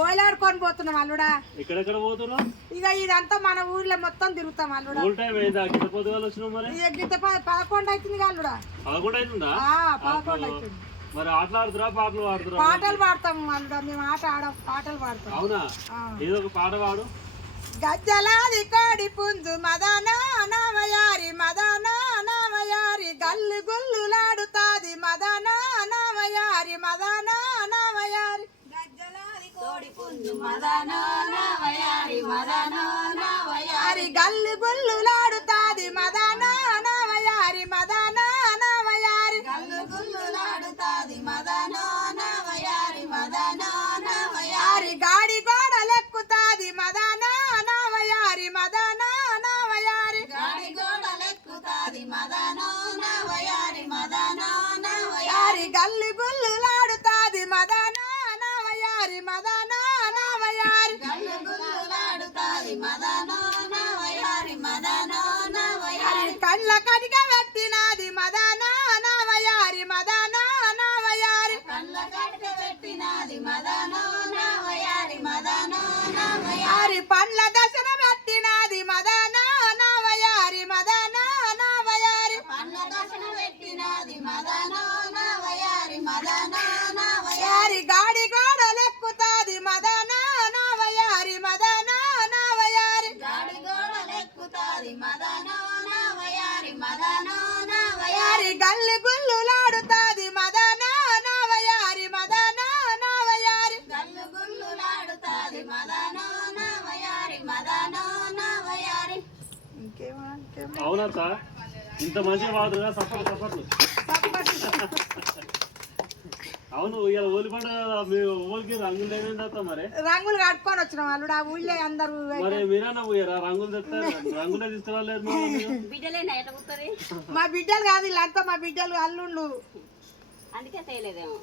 ఓలాడుకొని పోతున్నాం అల్లుడా. ఎక్కడెక్కడ పోతున్నావు? ఇక ఇదంతా మన ఊర్లో మొత్తం తిరుగుతాం అల్లుడా. పదకొండు అవుతుంది అల్లుడా. పదకొండు అవుతుందా ఆ, పదకొండు అవుతుంది మరి ఆటలు ఆడుతురా? పాటలు ఆడుతురా పాటలు పాడతాము అల్లుడా. మేము ఆట ఆడం పాటలు పాడతాం. అవునా. ఏదో ఒక పాట పాడు. గజ్జలాది కోడి పుంజు మదనా నామయారి మదనా నామయారి గల్లు గుల్లులాడుతాది మదనా నామయారి మదనా నామయారి గజ్జలాది కోడి పుంజు మదనో నవయారి మదనో నవయారి గల్లు గుల్లులాడుతాది కళ్ళ కడిగ పెట్టినాది మదనా నామయారి మదనా నామయారి కళ్ళ కడిగ పెట్టినాది మదనా నామయారి పండ్ల దశన పెట్టినాది మదనా నామయారి మదనా నామయారి పండ్ల దశన పెట్టినాది మదనా మదనా నామయారి మదనా గల్లి గుల్లులాడుతాది మదనా నామయారి గల్లు గుల్లులాడుతాది మదనా నామయారి మదనా ఇంకేమో అవునత్త ఇంత మంచిగా పాడుతున్నా సపోర్ట్ సపోర్ట్లు అవును ఓలి పండుగ మీ రంగులు మరి? రంగులు కట్టుకొని వచ్చినాం అల్లుడు ఆ ఊళ్ళో అందరూ మరి మీరన్నా పోయారా? రంగులు తెస్తే రంగులే తీసుకురాలేదు మా బిడ్డలు కాదు వీళ్ళంతా మా బిడ్డలు అల్లుళ్ళు. అందుకే చేయలేదేమో.